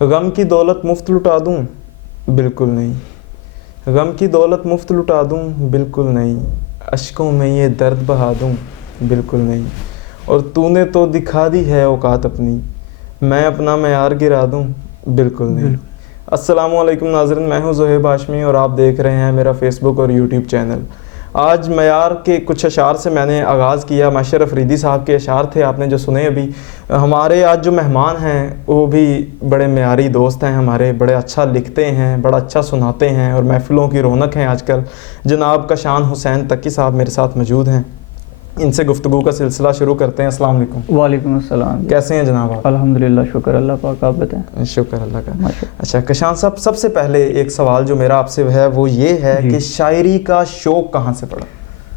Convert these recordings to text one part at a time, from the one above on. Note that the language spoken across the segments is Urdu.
غم کی دولت مفت لٹا دوں بالکل نہیں، غم کی دولت مفت لٹا دوں بالکل نہیں، اشکوں میں یہ درد بہا دوں بالکل نہیں، اور تو نے تو دکھا دی ہے اوقات اپنی، میں اپنا معیار گرا دوں بالکل نہیں۔ السلام علیکم ناظرین، میں ہوں زہیب ہاشمی اور آپ دیکھ رہے ہیں میرا فیس بک اور یوٹیوب چینل۔ آج معیار کے کچھ اشعار سے میں نے آغاز کیا۔ معشر افریدی صاحب کے اشعار تھے، آپ نے جو سنے ابھی۔ ہمارے آج جو مہمان ہیں وہ بھی بڑے معیاری دوست ہیں ہمارے، بڑے اچھا لکھتے ہیں، بڑا اچھا سناتے ہیں اور محفلوں کی رونق ہیں آج کل۔ جناب کاشان حسین تقی صاحب میرے ساتھ موجود ہیں، ان سے گفتگو کا سلسلہ شروع کرتے ہیں۔ السلام علیکم۔ وعلیکم السلام۔ کیسے ہیں جناب آپ؟ الحمدللہ، شکر اللہ پاک، آپ بتائیں۔ شکر اللہ کا۔ اچھا کاشان صاحب، سب سے پہلے ایک سوال جو میرا آپ سے ہے وہ یہ ہے کہ شاعری کا شوق کہاں سے پڑا؟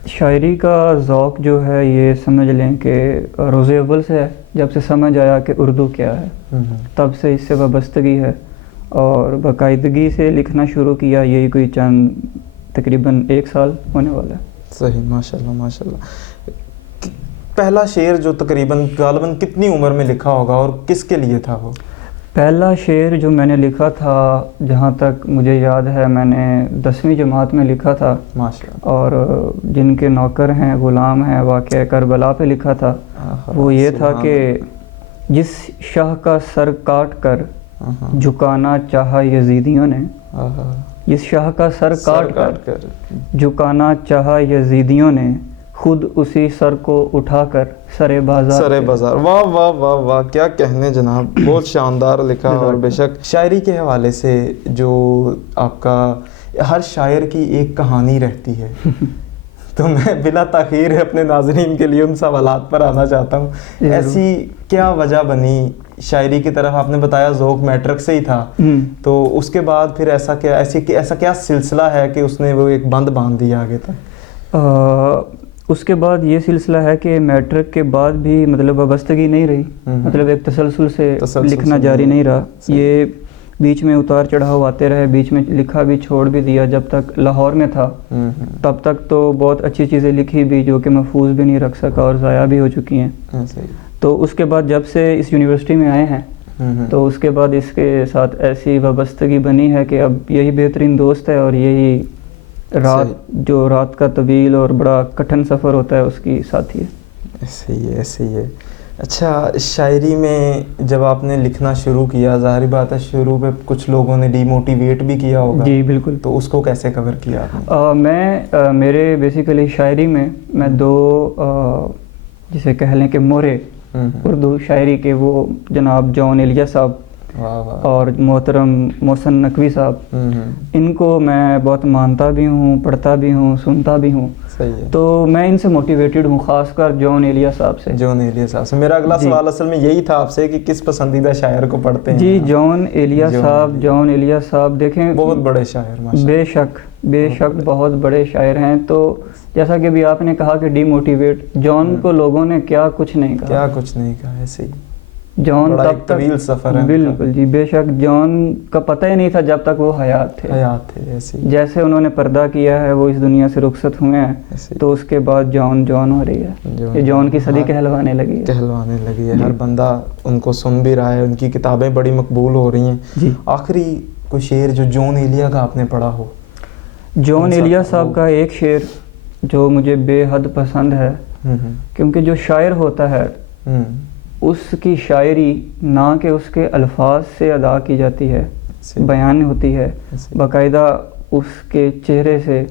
شاعری کا ذوق جو ہے یہ سمجھ لیں کہ روز اول سے ہے، جب سے سمجھ آیا کہ اردو کیا ہے تب سے اس سے وابستگی ہے، اور باقاعدگی سے لکھنا شروع کیا، یہی کوئی چند تقریباً 1 سال ہونے والا ہے۔ صحیح، ماشاء اللہ ماشاء اللہ۔ پہلا شعر جو تقریباً غالباً کتنی عمر میں لکھا ہوگا اور کس کے لیے تھا وہ؟ پہلا شعر جو میں نے لکھا تھا، جہاں تک مجھے یاد ہے، میں نے 10ویں جماعت میں لکھا تھا، ماشاءاللہ، اور جن کے نوکر ہیں، غلام ہیں، واقعہ کربلا پہ لکھا تھا۔ وہ یہ تھا کہ جس شاہ کا سر کاٹ کر جھکانا چاہا یزیدیوں نے، جس شاہ کا سر کاٹ کر جھکانا چاہا یزیدیوں نے، خود اسی سر کو اٹھا کر سرے بازار۔ واہ واہ واہ واہ، کیا کہنے جناب، بہت شاندار لکھا۔ اور بے شک شاعری کے حوالے سے جو آپ کا ہر شاعر کی ایک کہانی رہتی ہے، تو میں بلا تاخیر اپنے ناظرین کے لیے ان سوالات پر آنا چاہتا ہوں۔ ایسی کیا وجہ بنی شاعری کی طرف؟ آپ نے بتایا ذوق میٹرک سے ہی تھا، تو اس کے بعد پھر ایسا کیا سلسلہ ہے کہ اس نے وہ ایک بند باندھ دیا آگے تک؟ اس کے بعد یہ سلسلہ ہے کہ میٹرک کے بعد بھی مطلب وابستگی نہیں رہی، مطلب ایک تسلسل سے لکھنا جاری نہیں رہا۔ یہ بیچ میں اتار چڑھاؤ آتے رہے، بیچ میں لکھا بھی چھوڑ بھی دیا۔ جب تک لاہور میں تھا تب تک تو بہت اچھی چیزیں لکھی بھی جو کہ محفوظ بھی نہیں رکھ سکا اور ضائع بھی ہو چکی ہیں۔ تو اس کے بعد جب سے اس یونیورسٹی میں آئے ہیں تو اس کے بعد اس کے ساتھ ایسی وابستگی بنی ہے کہ اب یہی بہترین دوست ہے، اور یہی رات کا طویل اور بڑا کٹھن سفر ہوتا ہے اس کی ساتھی ہے۔ ایسے ہی ہے۔ اچھا، شاعری میں جب آپ نے لکھنا شروع کیا، ظاہری بات ہے شروع پہ کچھ لوگوں نے ڈی موٹیویٹ بھی کیا ہوگا۔ جی بالکل۔ تو اس کو کیسے کور کیا آپ نے؟ میں میرے بیسیکلی شاعری میں 2 جسے کہہ لیں کہ مورے اردو شاعری کے، وہ جناب جون ایلیا صاحب اور محترم محسن نقوی صاحب، ان کو میں بہت مانتا بھی ہوں، پڑھتا بھی ہوں، سنتا بھی ہوں۔ تو میں ان سے موٹیویٹڈ ہوں، خاص کر جون ایلیا صاحب سے۔ جون ایلیا صاحب سے میرا اگلا سوال اصل میں یہی تھا آپ سے کہ کس پسندیدہ شاعر کو پڑھتے ہیں؟ جی جون ایلیا صاحب دیکھیں، بہت بڑے شاعر، بے شک بہت بڑے شاعر ہیں۔ تو جیسا کہ بھی آپ نے کہا کہ ڈی موٹیویٹ، جون کو لوگوں نے کیا کچھ نہیں کہا، ایسے ہی جون بڑا تب ایک طویل سفر ہے۔ بالکل جی، بے شک جون کا پتہ ہی نہیں تھا جب تک وہ حیات تھے۔ ایسے جیسے انہوں نے پردہ کیا ہے، وہ اس دنیا سے رخصت ہوئے ہیں، تو اس کے بعد جون ہو رہی ہے، یہ جون کی صدی کہلوانے لگی ہے۔ ہر بندہ ان کو سن بھی رہا ہے، ان کی کتابیں بڑی مقبول ہو رہی ہیں۔ جی، آخری کوئی شعر جو جون ایلیا کا آپ نے پڑھا ہو؟ جون ایلیا صاحب کا ایک شعر جو مجھے بے حد پسند ہے، کیونکہ جو شاعر ہوتا ہے اس کی شاعری نہ کہ اس کے الفاظ سے ادا کی جاتی ہے، بیان ہوتی ہے، باقاعدہ اس کے چہرے سے،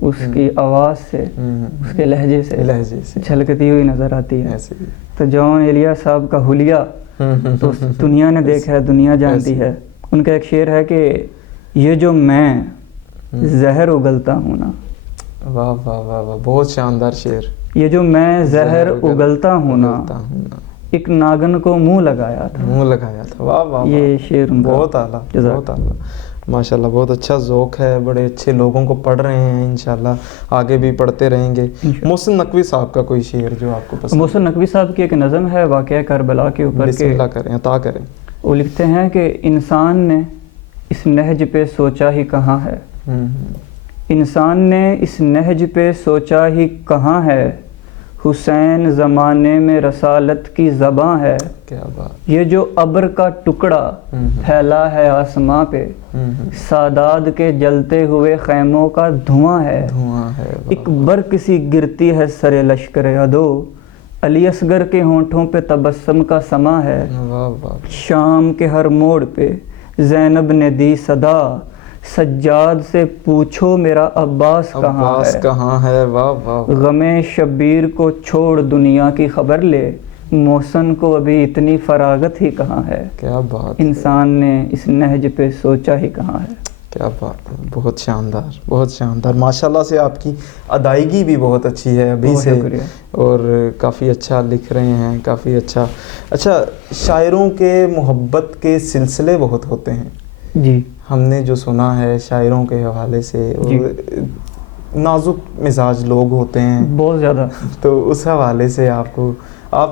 اس کی آواز سے، اس کے لہجے سے چھلکتی ہوئی نظر آتی ہے۔ تو جون ایلیا صاحب کا حلیہ تو دنیا نے دیکھا ہے، دنیا جانتی ہے۔ ان کا ایک شعر ہے کہ یہ جو میں زہر اگلتا ہوں نا، واہ واہ واہ واہ، بہت شاندار شعر۔ یہ جو میں زہر اگلتا ہوں نا، ایک ناگن کو منہ لگایا تھا۔ واہ واہ، یہ شعر بہت اعلیٰ، بہت اعلیٰ، ماشاءاللہ، بہت اچھا ذوق ہے، بڑے اچھے لوگوں کو پڑھ رہے ہیں، انشاءاللہ آگے بھی پڑھتے رہیں گے۔ محسن نقوی صاحب کا کوئی شعر جو آپ کو پسند؟ محسن نقوی صاحب کی ایک نظم ہے واقعہ کربلا کے اوپر، بسم اللہ کریں، عطا کریں۔ وہ لکھتے ہیں کہ انسان نے اس نہج پہ سوچا ہی کہاں ہے، انسان نے اس نہج پہ سوچا ہی کہاں ہے، حسین زمانے میں رسالت کی زباں ہے. کیا بات. یہ جو ابر کا ٹکڑا پھیلا ہے آسماں پہ، سادات کے جلتے ہوئے خیموں کا دھواں ہے. ایک برق سی گرتی ہے سر لشکر عدو، علی اصغر کے ہونٹوں پہ تبسم کا سما ہے. شام کے ہر موڑ پہ زینب نے دی صدا، سجاد سے پوچھو میرا عباس کہاں ہے. غم شبیر کو چھوڑ دنیا کی خبر لے، محسن کو ابھی اتنی فراغت ہی کہاں ہے. کیا بات. انسان نے اس نہج پہ سوچا ہی کہاں ہے. کیا بات ہے. بہت شاندار، بہت شاندار. ماشاءاللہ سے آپ کی ادائیگی بھی بہت اچھی ہے ابھی سے، اور کافی اچھا لکھ رہے ہیں، کافی اچھا. اچھا، شاعروں کے محبت کے سلسلے بہت ہوتے ہیں. جی. ہم نے جو سنا ہے شاعروں کے حوالے سے، نازک مزاج لوگ ہوتے ہیں بہت زیادہ، تو اس حوالے سے آپ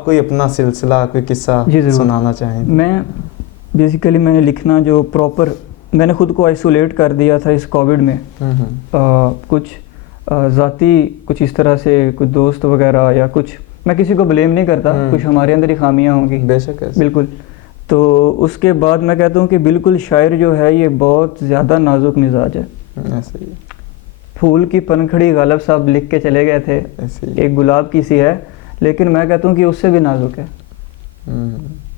کوئی اپنا سلسلہ، کوئی قصہ سنانا چاہیں؟ میں بیسیکلی میں نے لکھنا جو پراپر، میں نے خود کو آئسولیٹ کر دیا تھا اس کووڈ میں. کچھ ذاتی کچھ اس طرح سے کچھ دوست وغیرہ یا کچھ، میں کسی کو بلیم نہیں کرتا، کچھ ہمارے اندر ہی خامیاں ہوں گی. بے شک. بالکل. تو اس کے بعد میں کہتا ہوں کہ بالکل شاعر جو ہے یہ بہت زیادہ نازک مزاج ہے. ایسے ہی. پھول کی پنکھڑی غالب صاحب لکھ کے چلے گئے تھے، ایک گلاب کی سی ہے، لیکن میں کہتا ہوں کہ اس سے بھی نازک ہے.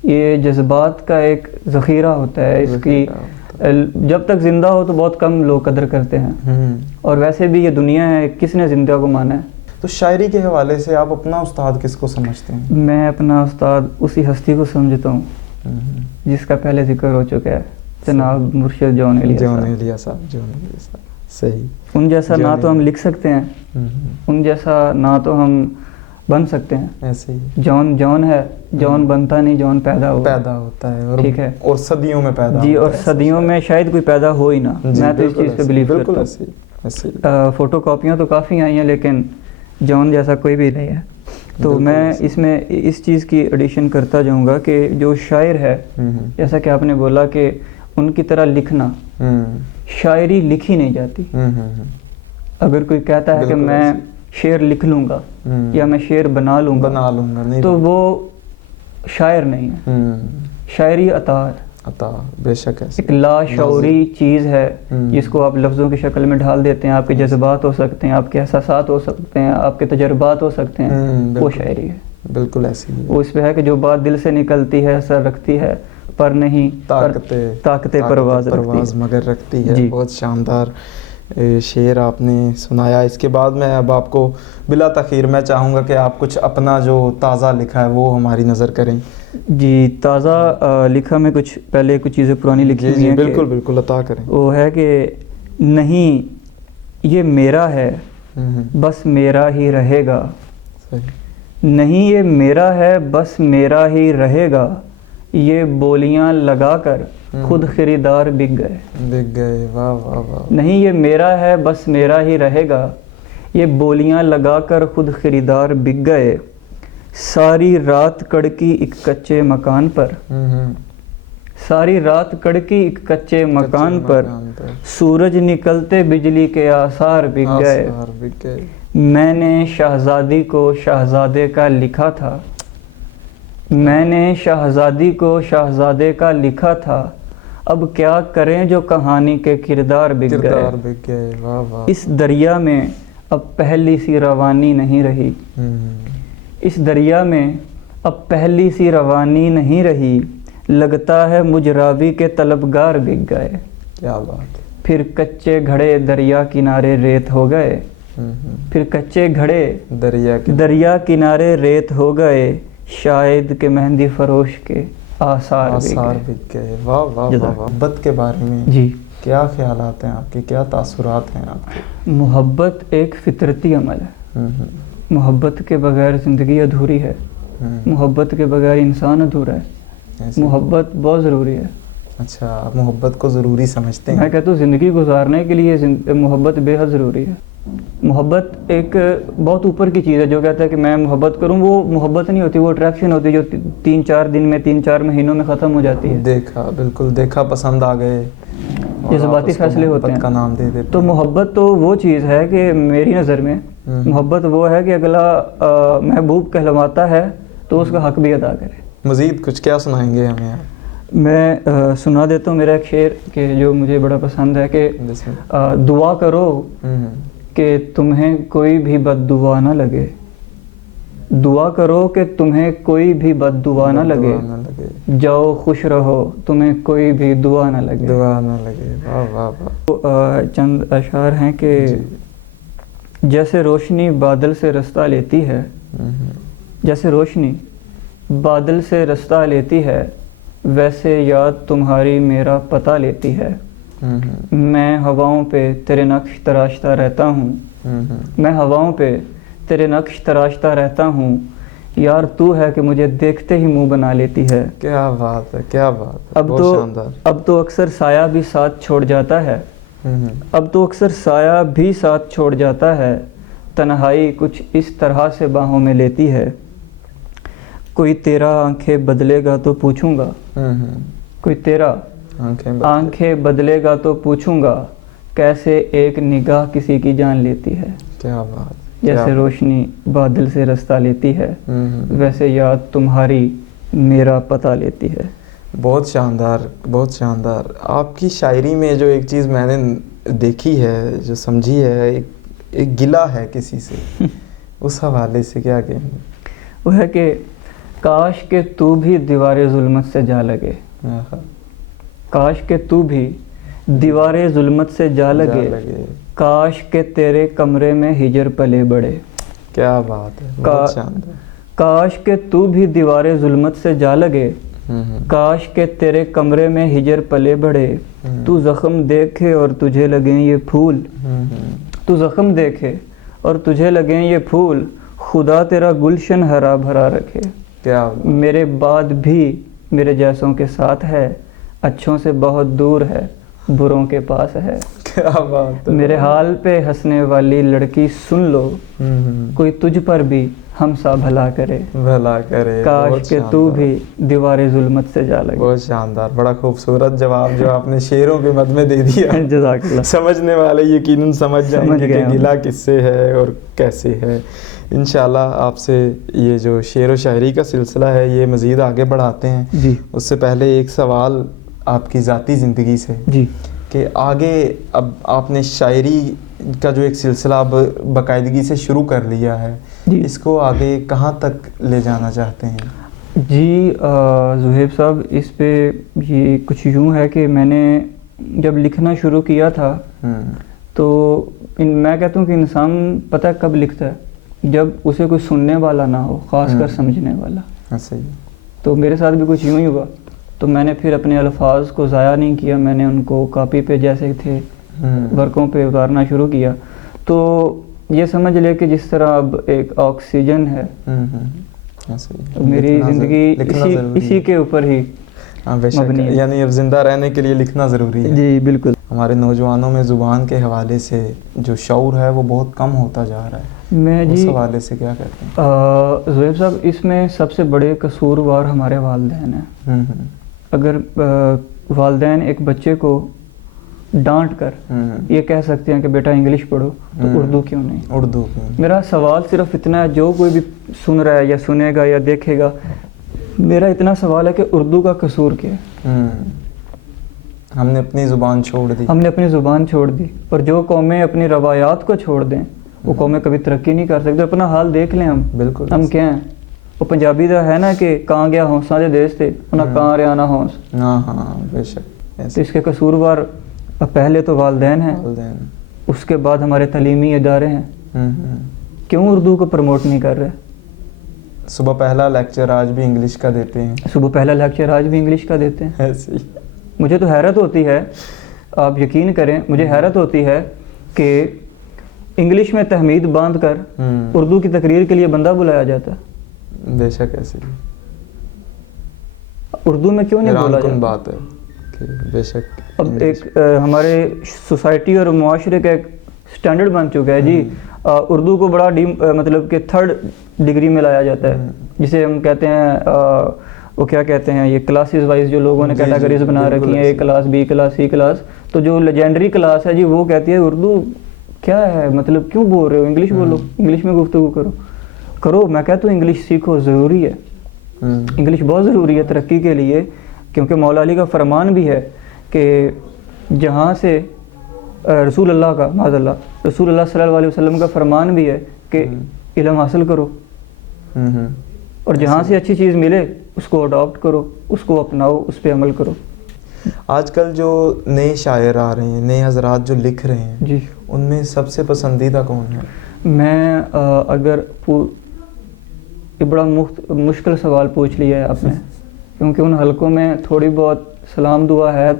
یہ جذبات کا ایک ذخیرہ ہوتا ہے. اس کی جب تک زندہ ہو تو بہت کم لوگ قدر کرتے ہیں، اور ویسے بھی یہ دنیا ہے، کس نے زندہ کو مانا ہے. تو شاعری کے حوالے سے آپ اپنا استاد کس کو سمجھتے ہیں؟ میں اپنا استاد اسی ہستی کو سمجھتا ہوں جس کا پہلے ذکر ہو چکا ہے، جناب مرشد جون ایلیا صاحب. صحیح. ان جیسا نہ تو ہم لکھ سکتے ہیں، ان جیسا نہ تو ہم بن سکتے ہیں. ایسے ہی. جون ہے، جون بنتا نہیں، جون پیدا ہوتا ہے. ٹھیک ہے. اور صدیوں میں پیدا. جی، اور صدیوں میں شاید کوئی پیدا ہو ہی نہ. میں تو اس چیز پہ بلیو کرتا ہوں. فوٹو کاپیاں تو کافی آئی ہیں، لیکن جون جیسا کوئی بھی نہیں ہے. تو میں اس میں اس چیز کی ایڈیشن کرتا جاؤں گا کہ جو شاعر ہے، جیسا کہ آپ نے بولا کہ ان کی طرح لکھنا، شاعری لکھی نہیں جاتی. اگر کوئی کہتا ہے کہ میں شعر لکھ لوں گا یا میں شعر بنا لوں گا تو وہ شاعر نہیں ہے. شاعری عطا ہے. بے شک. ایک لاشعوری چیز ہے جس کو آپ لفظوں کی شکل میں ڈھال دیتے ہیں. آپ کے جذبات ہو سکتے ہیں، آپ کے احساسات ہو سکتے ہیں، آپ کے تجربات ہو سکتے ہیں. وہ شاعری ہے. بالکل ایسی. وہ اس پہ ہے کہ جو بات دل سے نکلتی ہے اثر رکھتی ہے، پر نہیں طاقت پرواز مگر رکھتی ہے. بہت شاندار شعر آپ نے سنایا. اس کے بعد میں اب آپ کو بلا تاخیر میں چاہوں گا کہ آپ کچھ اپنا جو تازہ لکھا ہے وہ ہماری نظر کریں. جی، تازہ لکھا میں کچھ پہلے کچھ چیزیں پرانی لکھی ہوئی ہیں. بالکل عطا کریں. وہ ہے کہ نہیں یہ میرا ہے بس میرا ہی رہے گا. نہیں یہ میرا ہے بس میرا ہی رہے گا. یہ بولیاں لگا کر خود خریدار بک گئے. واہ. نہیں یہ میرا ہے بس میرا ہی رہے گا. یہ بولیاں لگا کر خود خریدار بک گئے. ساری رات کڑکی ایک کچے مکان پر، ساری رات کڑکی ایک کچے مکان پر، سورج نکلتے بجلی کے آثار بک گئے. میں نے شہزادی کو شہزادے کا لکھا تھا، میں نے شہزادی کو شہزادے کا لکھا تھا. اب کیا کریں جو کہانی کے کردار بک گئے. اس دریا میں اب پہلی سی روانی نہیں رہی. اس دریا میں اب پہلی سی روانی نہیں رہی. لگتا ہے مجھ راوی کے طلبگار بک گئے. کیا بات. پھر کچے گھڑے دریا کنارے ریت ہو گئے. پھر کچے گھڑے دریا کنارے ریت ہو گئے. شاید کہ مہندی فروش کے آثار بک گئے. واہ. محبت کے بارے میں جی کیا خیالات ہیں آپ کے، کیا تاثرات ہیں آپ کے؟ محبت ایک فطرتی عمل ہے. محبت کے بغیر زندگی ادھوری ہے. محبت کے بغیر انسان ادھورا ہے. محبت بہت ضروری ہے. اچھا، آپ محبت کو ضروری سمجھتے ہیں؟ میں کہتا ہوں زندگی گزارنے کے لیے محبت بے حد ضروری ہے. محبت ایک بہت اوپر کی چیز ہے. جو کہتا ہے کہ میں محبت کروں، وہ محبت نہیں ہوتی، وہ اٹریکشن ہوتی ہے جو 3-4 دن میں 3-4 مہینوں میں ختم ہو جاتی ہے. دیکھا، بالکل دیکھا، پسند آ گئے، جذباتی فیصلے ہوتے ہیں کا نام دے دیتے تو محبت تو وہ چیز ہے کہ میری نظر میں محبت وہ ہے کہ اگلا محبوب کہلواتا ہے تو اس کا حق بھی ادا کرے. مزید کچھ کیا سنائیں گے ہمیں آپ؟ میں سنا دیتا ہوں میرا ایک شعر کہ جو مجھے بڑا پسند ہے کہ دعا کرو کہ تمہیں کوئی بھی بد دعا نہ لگے، دعا کرو کہ تمہیں کوئی بھی بد دعا نہ لگے، جاؤ خوش رہو تمہیں کوئی بھی دعا نہ لگے. دعا نہ لگے. واہ واہ واہ. چند اشعار ہیں کہ جیسے روشنی بادل سے رستہ لیتی ہے، جیسے روشنی بادل سے رستہ لیتی ہے، ویسے یاد تمہاری میرا پتہ لیتی ہے. میں ہواؤں پہ تیرے نقش تراشتا رہتا ہوں، میں ہواؤں پہ تیرے نقش تراشتا رہتا ہوں، یار تو ہے کہ مجھے دیکھتے ہی منہ بنا لیتی ہے. کیا بات ہے، کیا بات ہے، بہت شاندار. اب تو اکثر سایہ بھی ساتھ چھوڑ جاتا ہے، اب تو اکثر سایہ بھی ساتھ چھوڑ جاتا ہے، تنہائی کچھ اس طرح سے باہوں میں لیتی ہے. کوئی تیرا آنکھیں بدلے گا تو پوچھوں گا، کوئی تیرا آنکھیں بدلے گا تو پوچھوں گا، کیسے ایک نگاہ کسی کی جان لیتی ہے. کیا بات. جیسے روشنی بادل سے رستہ لیتی ہے، ویسے یاد تمہاری میرا پتہ لیتی ہے. بہت شاندار، بہت شاندار. آپ کی شاعری میں جو ایک چیز میں نے دیکھی ہے، جو سمجھی ہے، ایک گلہ ہے کسی سے، اس حوالے سے کیا کہیں گے؟ وہ ہے کہ کاش کہ تو بھی دیوار ظلمت سے جا لگے، کاش کہ تو بھی دیوار ظلمت سے جا لگے، کاش کہ تیرے کمرے میں ہجر پلے بڑھے. کیا بات ہے، بہت شاندار. کاش کہ تو بھی دیوار ظلمت سے جا لگے، کاش کہ تیرے کمرے میں ہجر پلے بڑھے. تو زخم دیکھے اور تجھے لگیں یہ پھول، تو زخم دیکھے اور تجھے لگیں یہ پھول، خدا تیرا گلشن ہرا بھرا رکھے. میرے بعد بھی میرے جیسوں کے ساتھ ہے، اچھوں سے بہت دور ہے، بروں کے پاس ہے. کیا بات ہے. میرے حال پہ ہنسنے والی لڑکی سن لو، کوئی تجھ پر بھی ہم سا بھلا کرے، بھلا کرے. کاش کہ تو بھی دیوار ظلمت سے جا لگے. بہت شاندار، بڑا خوبصورت جواب جو آپ نے شعروں کے مد میں دے دیا. جزاک اللہ. سمجھنے والے یقیناً سمجھ جائیں گے کہ گلہ کس سے ہے اور کیسے ہے. انشاءاللہ آپ سے یہ جو شعر و شاعری کا سلسلہ ہے یہ مزید آگے بڑھاتے ہیں. جی. اس سے پہلے ایک سوال آپ کی ذاتی زندگی سے، جی، کہ آگے اب آپ نے شاعری کا جو ایک سلسلہ اب باقاعدگی سے شروع کر لیا ہے، جی، اس کو آگے کہاں تک لے جانا چاہتے ہیں؟ جی زہیب صاحب، اس پہ یہ کچھ یوں ہے کہ میں نے جب لکھنا شروع کیا تھا تو میں کہتا ہوں کہ انسان پتہ کب لکھتا ہے جب اسے کوئی سننے والا نہ ہو، خاص کر سمجھنے والا. صحیح. تو میرے ساتھ بھی کچھ یوں ہی ہوا. تو میں نے پھر اپنے الفاظ کو ضائع نہیں کیا، میں نے ان کو کاپی پہ جیسے تھے ورقوں پہ اتارنا شروع کیا. تو یہ سمجھ لے کہ جس طرح اب ایک آکسیجن ہے، میری زندگی اسی کے اوپر ہی مبنی ہے. یعنی اب زندہ رہنے کے لیے لکھنا ضروری ہے. جی بالکل. ہمارے نوجوانوں میں زبان کے حوالے سے جو شعور ہے وہ بہت کم ہوتا جا رہا ہے. میں اس حوالے سے کیا کہتے ہیں؟ زہیب صاحب، اس میں سب سے بڑے قصوروار ہمارے والدین ہیں. اگر والدین ایک بچے کو ڈانٹ کر یہ کہہ سکتے ہیں کہ بیٹا انگلش پڑھو تو اردو کیوں نہیں؟ اردو کیوں؟ میرا سوال صرف اتنا ہے، جو کوئی بھی سن رہا ہے یا سنے گا یا دیکھے گا، میرا اتنا سوال ہے کہ اردو کا قصور کیا ہے؟ ہم نے اپنی زبان چھوڑ دی. ہم نے اپنی زبان چھوڑ دی. اور جو قومیں اپنی روایات کو چھوڑ دیں وہ قومیں کبھی ترقی نہیں کر سکتی. اپنا حال دیکھ لیں ہم. بالکل. ہم کیا ہیں؟ وہ پنجابی دا ہے نا کہ کہاں گیا ہونساں دے دیس تے انہاں کہاں رہا نہ ہونس. ہاں بے شک. تو اس کے قصوروار پہلے تو والدین ہیں، اس کے بعد ہمارے تعلیمی ادارے ہیں. کیوں اردو کو پروموٹ نہیں کر رہے؟ صبح پہلا لیکچر آج بھی انگلش کا دیتے ہیں. صبح پہلا لیکچر آج بھی انگلش کا دیتے ہیں. ایسے ہی. مجھے تو حیرت ہوتی ہے، آپ یقین کریں، مجھے حیرت ہوتی ہے کہ انگلش میں تحمید باندھ کر اردو کی تقریر کے لیے بندہ بلایا جاتا ہے. بے شک ایسے ہی. اردو میں کیوں نہیں بولا جاتا؟ بات ہے کہ بے شک. اب ایک ہمارے سوسائٹی اور معاشرے کا ایک سٹینڈرڈ بن چکا ہے جی، اردو کو بڑا مطلب کہ 3rd ڈگری میں لایا جاتا ہے، جسے ہم کہتے ہیں وہ کیا کہتے ہیں یہ کلاسز وائز جو لوگوں نے کیٹیگریز بنا رکھی ہیں، A class, B class, C class, تو جو لیجنڈری کلاس ہے جی وہ کہتی ہے اردو کیا ہے، مطلب کیوں بول رہے ہو، انگلش بولو، انگلش میں گفتگو کرو. میں کہتا ہوں انگلش سیکھو، ضروری ہے، انگلش بہت ضروری ہے ترقی کے لیے، کیونکہ مولا علی کا فرمان بھی ہے کہ جہاں سے رسول اللہ کا معاذ اللہ رسول اللہ صلی اللہ علیہ وسلم کا فرمان بھی ہے کہ علم حاصل کرو، اور جہاں سے اچھی چیز ملے اس کو اڈاپٹ کرو، اس کو اپناؤ، اس پہ عمل کرو. آج کل جو نئے شاعر آ رہے ہیں، نئے حضرات جو لکھ رہے ہیں، جی ان میں سب سے پسندیدہ کون ہے؟ میں اگر یہ بڑا مشکل سوال پوچھ لیا ہے آپ نے، کیونکہ ان حلقوں میں تھوڑی بہت سلام دعا ہے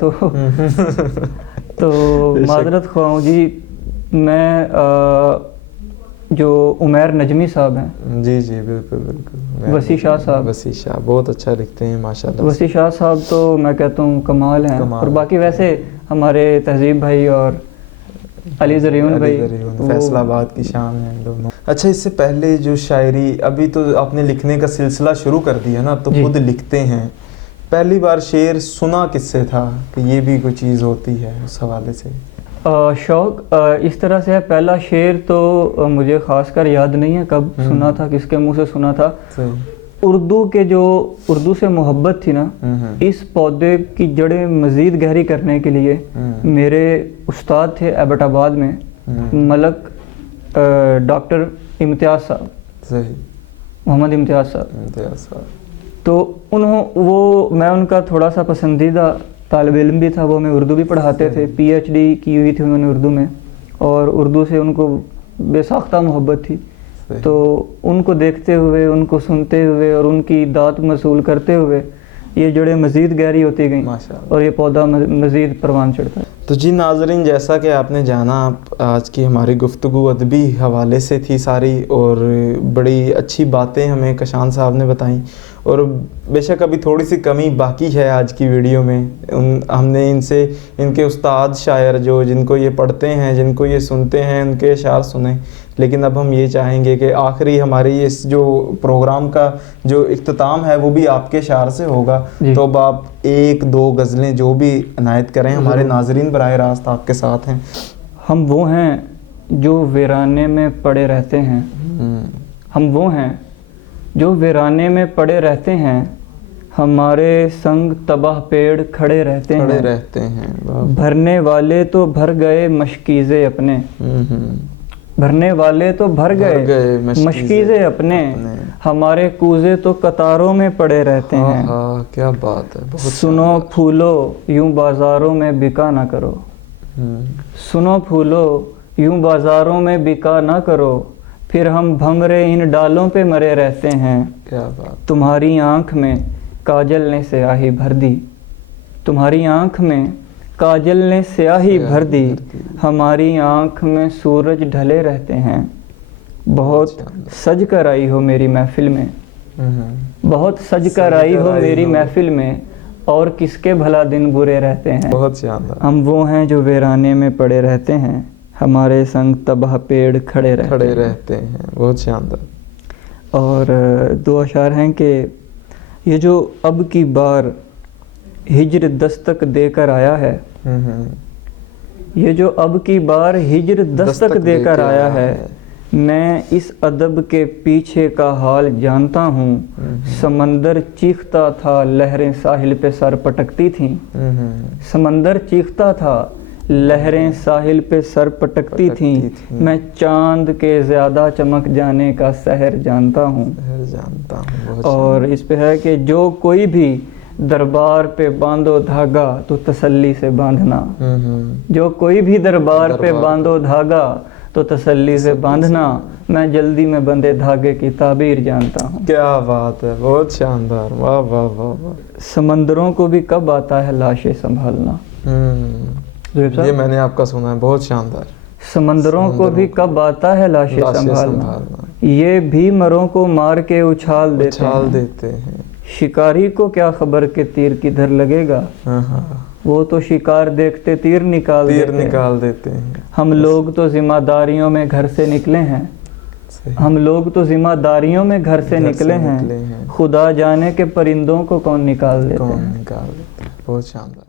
تو معذرت خواہ ہوں جی. میں جو عمیر نجمی صاحب ہیں، جی جی بالکل بالکل، وسیع شاہ صاحب، وسیع شاہ بہت اچھا لکھتے ہیں ماشاءاللہ. وسیع شاہ صاحب تو میں کہتا ہوں کمال ہیں. اور باقی ویسے ہمارے تہذیب بھائی اور علی زریون بھائی فیصل آباد کی شان ہیں دونوں. اچھا، اس سے پہلے جو شاعری، ابھی تو آپ نے لکھنے کا سلسلہ شروع کر دیا نا، تو خود لکھتے ہیں. پہلی بار شعر سنا کس سے تھا کہ یہ بھی کوئی چیز ہوتی ہے؟ اس حوالے سے شوق اس طرح سے ہے. پہلا شعر تو مجھے خاص کر یاد نہیں ہے کب سنا تھا، کس کے منہ سے سنا تھا. اردو سے محبت تھی نا، اس پودے کی جڑیں مزید گہری کرنے کے لیے میرے استاد تھے ایبٹ آباد میں، ملک ڈاکٹر امتیاز صاحب، محمد امتیاز صاحب. تو میں ان کا تھوڑا سا پسندیدہ طالب علم بھی تھا. وہ میں اردو بھی پڑھاتے تھے، پی ایچ ڈی کی ہوئی تھی انہوں نے اردو میں، اور اردو سے ان کو بے ساختہ محبت تھی. تو ان کو دیکھتے ہوئے، ان کو سنتے ہوئے اور ان کی داد موصول کرتے ہوئے یہ جڑیں مزید گہری ہوتی گئیں اور یہ پودا مزید پروان چڑھتا ہے. تو جی ناظرین، جیسا کہ آپ نے جانا، آج کی ہماری گفتگو ادبی حوالے سے تھی ساری، اور بڑی اچھی باتیں ہمیں کشان صاحب نے بتائیں. اور بے شک ابھی تھوڑی سی کمی باقی ہے آج کی ویڈیو میں. ہم نے ان کے استاد شاعر جن کو یہ پڑھتے ہیں، جن کو یہ سنتے ہیں، ان کے اشعار سنیں. لیکن اب ہم یہ چاہیں گے کہ آخری ہماری اس جو پروگرام کا جو اختتام ہے وہ بھی آپ کے اشعار سے ہوگا. تو اب آپ ایک دو غزلیں جو بھی عنایت کریں، ہمارے ناظرین براہ راست آپ کے ساتھ ہیں. ہم وہ ہیں جو ویرانے میں پڑے رہتے ہیں، ہم وہ ہیں جو ویرانے میں پڑے رہتے ہیں، ہمارے سنگ تباہ پیڑ کھڑے رہتے ہیں. بھرنے والے تو بھر گئے مشکیزے اپنے، بھرنے والے تو بھر گئے مشکیزے اپنے، ہمارے کوزے تو قطاروں میں پڑے رہتے ہیں. کیا بات ہے. سنو پھولو یوں بازاروں میں بکا نہ کرو، سنو پھولو یوں بازاروں میں بکا نہ کرو، پھر ہم بھنورے ان ڈالوں پہ مرے رہتے ہیں. کیا بات. تمہاری آنکھ میں کاجل نے سیاہی بھر دی، تمہاری آنکھ میں کاجل نے سیاہی بھر دی، ہماری آنکھ میں سورج ڈھلے رہتے ہیں. بہت سج کر آئی ہو میری محفل میں، بہت سج کر آئی ہو میری محفل میں، اور کس کے بھلا دن برے رہتے ہیں. بہت شاندار. ہم وہ ہیں جو ویرانے میں پڑے رہتے ہیں، ہمارے سنگ تباہ پیڑ کھڑے رہتے ہیں. بہت شاندار. اور دو اشعار ہیں کہ یہ جو اب کی بار ہجر دستک دے کر آیا ہے، یہ جو اب کی بار ہجر دستک دے کر آیا ہے، میں اس ادب کے پیچھے کا حال جانتا ہوں. سمندر چیختا تھا لہریں ساحل پہ سر پٹکتی تھیں، سمندر چیختا تھا لہریں ساحل پہ سر پٹکتی تھیں، میں چاند کے زیادہ چمک جانے کا سحر جانتا ہوں. اور اس پہ ہے کہ جو کوئی بھی دربار پہ باندھو دھاگا تو تسلی سے باندھنا، جو کوئی بھی دربار پہ باندھو دھاگا تو تسلی سے باندھنا، میں جلدی میں بندے دھاگے کی تعبیر جانتا ہوں. کیا بات ہے. بہت شاندار. واہ واہ واہ واہ. سمندروں کو بھی کب آتا ہے لاشیں سنبھالنا. یہ میں نے آپ کا سنا ہے. بہت شاندار. سمندروں کو بھی کب آتا ہے لاشیں سنبھالنا، یہ بھی مروں کو مار کے اچھال دیتے ہیں. شکاری کو کیا خبر کہ تیر کدھر لگے گا، وہ تو شکار دیکھتے تیر نکال دیتے ہیں. ہم لوگ تو ذمہ داریوں میں گھر سے نکلے ہیں، ہم لوگ تو ذمہ داریوں میں گھر سے نکلے ہیں، خدا جانے کہ پرندوں کو کون نکال دیتے ہیں. بہت شاندار.